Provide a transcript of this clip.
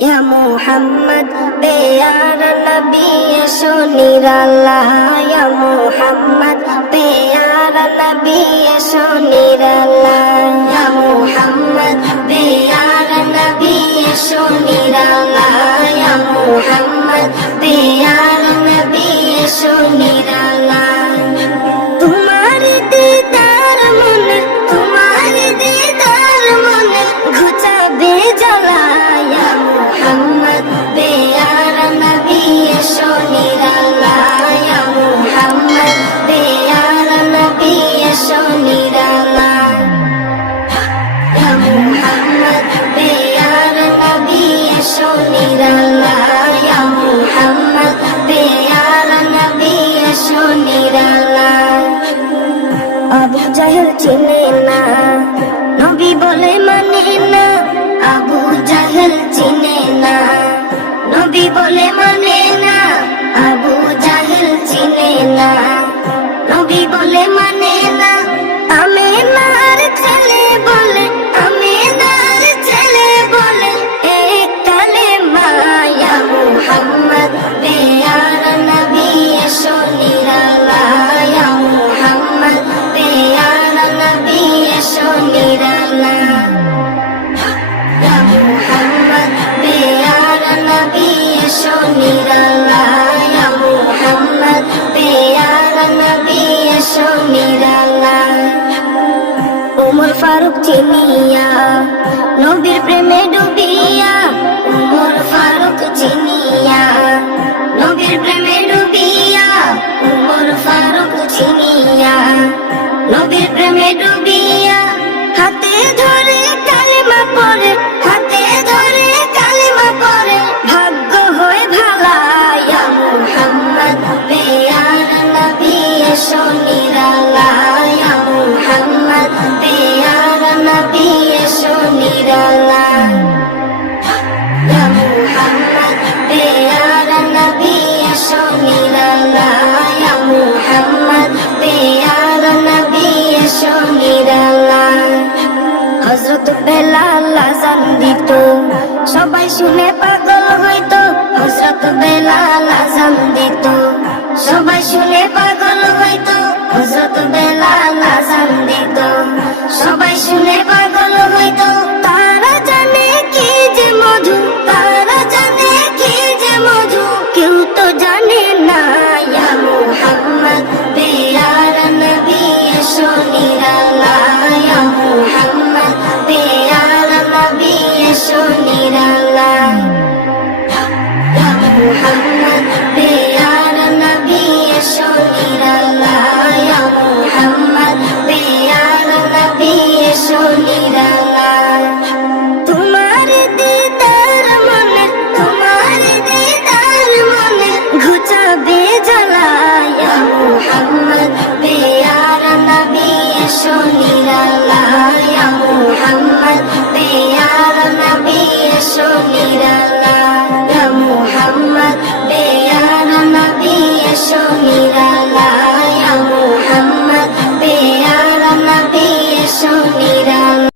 ইয়া মুহাম্মদ পেয়ারা নবী এসো আল্লাহ ইয়া মুহাম্মদ। মুহাম্মদ নবী নবী নবী বলে না। আবু নবী বলে মানে না। আবু জাহেল চিনে না। বেয়ার নবী এসো নিরালা মুহাম্মদ বেয়ার নবী এসো নিরালায়া মুহাম্মদ বেয়ার নবী এসো নিরালা উমর ফারুক চিনিয়া নবীর প্রেমে মুহাম্মদ, পেয়ার নবী নিরালা হজরত বেলাল আজান দিত। সবাই শুনে পাগল হইতো হজরত বেলাল আজান দিত। সবাই শুনে পাগল হইতো হজরত বেলাল আজান দিত